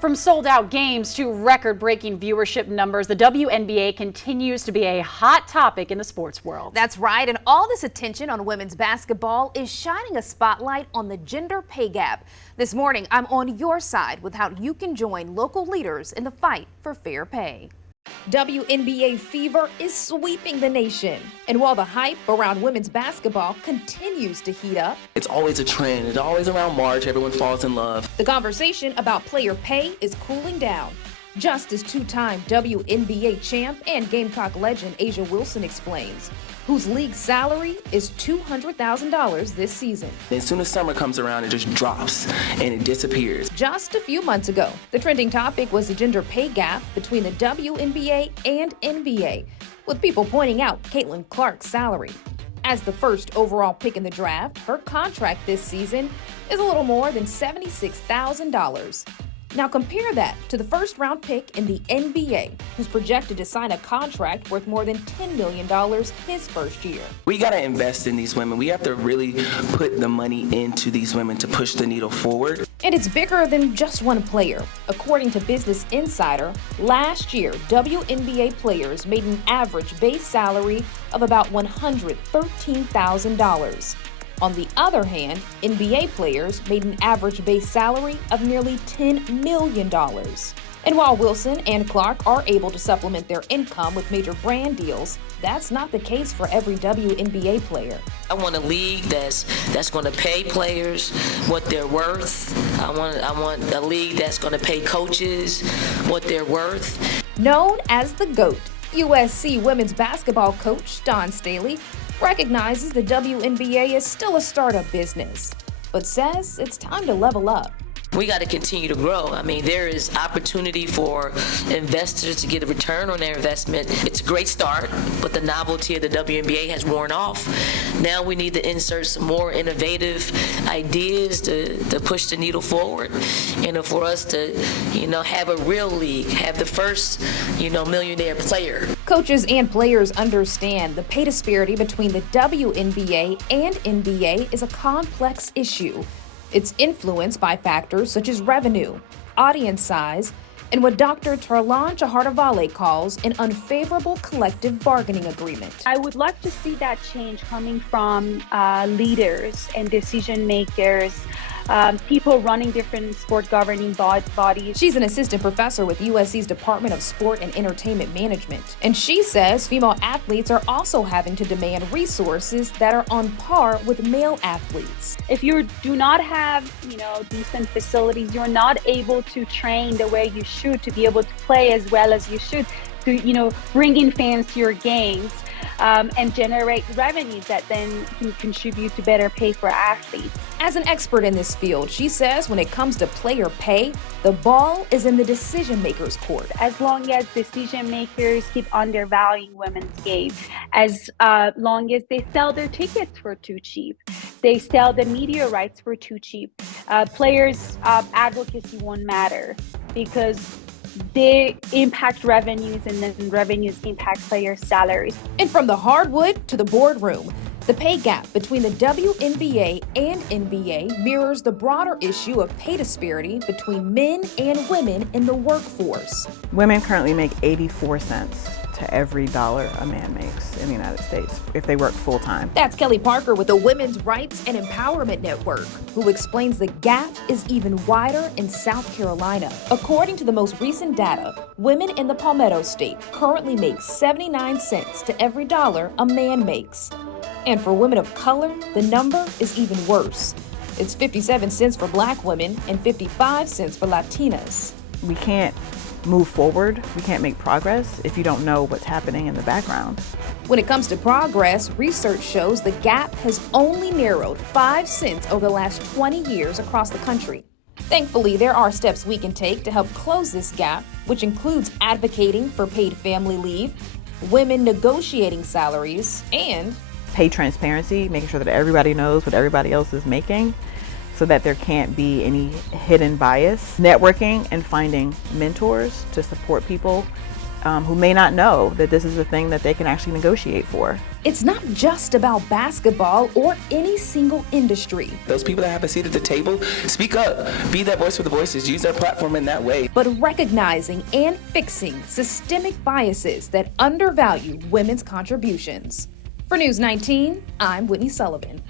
From sold-out games to record-breaking viewership numbers, the WNBA continues to be a hot topic in the sports world. That's right, and all this attention on women's basketball is shining a spotlight on the gender pay gap. This morning, I'm on your side with how you can join local leaders in the fight for fair pay. WNBA fever is sweeping the nation. And while the hype around women's basketball continues to heat up, it's always a trend. It's always around March. Everyone falls in love. The conversation about player pay is cooling down. Just as two-time WNBA champ and Gamecock legend A'ja Wilson explains, whose league salary is $200,000 this season. As soon as summer comes around, it just drops and it disappears. Just a few months ago, the trending topic was the gender pay gap between the WNBA and NBA, with people pointing out Caitlin Clark's salary. As the first overall pick in the draft, her contract this season is a little more than $76,000. Now compare that to the first-round pick in the NBA, who's projected to sign a contract worth more than $10 million his first year. We got to invest in these women. We have to really put the money into these women to push the needle forward. And it's bigger than just one player. According to Business Insider, last year, WNBA players made an average base salary of about $113,000. On the other hand, NBA players made an average base salary of nearly $10 million. And while Wilson and Clark are able to supplement their income with major brand deals, that's not the case for every WNBA player. I want a league that's going to pay players what they're worth. I want a league that's going to pay coaches what they're worth. Known as the GOAT, USC women's basketball coach Dawn Staley recognizes the WNBA is still a startup business, but says it's time to level up. We got to continue to grow. I mean, there is opportunity for investors to get a return on their investment. It's a great start, but the novelty of the WNBA has worn off. Now we need to insert some more innovative ideas to push the needle forward, and for us to, have a real league, have the first, millionaire player. Coaches and players understand the pay disparity between the WNBA and NBA is a complex issue. It's influenced by factors such as revenue, audience size, and what Dr. Tarlan Chahartavale calls an unfavorable collective bargaining agreement. I would like to see that change coming from leaders and decision makers, people running different sport governing bodies. She's an assistant professor with USC's Department of Sport and Entertainment Management. And she says female athletes are also having to demand resources that are on par with male athletes. If you do not have, decent facilities, you're not able to train the way you should, to be able to play as well as you should, to, bring in fans to your games. And generate revenues that then can contribute to better pay for athletes. As an expert in this field, she says when it comes to player pay, the ball is in the decision makers' court. As long as decision makers keep undervaluing women's game, as long as they sell their tickets for too cheap, they sell the media rights for too cheap, players' advocacy won't matter because they impact revenues, and then revenues impact player salaries. And from the hardwood to the boardroom, the pay gap between the WNBA and NBA mirrors the broader issue of pay disparity between men and women in the workforce. Women currently make 84 cents to every dollar a man makes in the United States if they work full-time. That's Kelly Parker with the Women's Rights and Empowerment Network, who explains the gap is even wider in South Carolina. According to the most recent data, women in the Palmetto State currently make 79 cents to every dollar a man makes. And for women of color, the number is even worse. It's 57 cents for Black women and 55 cents for Latinas. We can't move forward, we can't make progress if you don't know what's happening in the background. When it comes to progress, research shows the gap has only narrowed 5 cents over the last 20 years across the country. Thankfully, there are steps we can take to help close this gap, which includes advocating for paid family leave, women negotiating salaries, and pay transparency, making sure that everybody knows what everybody else is making, so that there can't be any hidden bias. Networking and finding mentors to support people who may not know that this is a thing that they can actually negotiate for. It's not just about basketball or any single industry, Those people that have a seat at the table, speak up. Be that voice for the voices. Use their platform in that way. but recognizing and fixing systemic biases that undervalue women's contributions. For News 19, I'm Whitney Sullivan.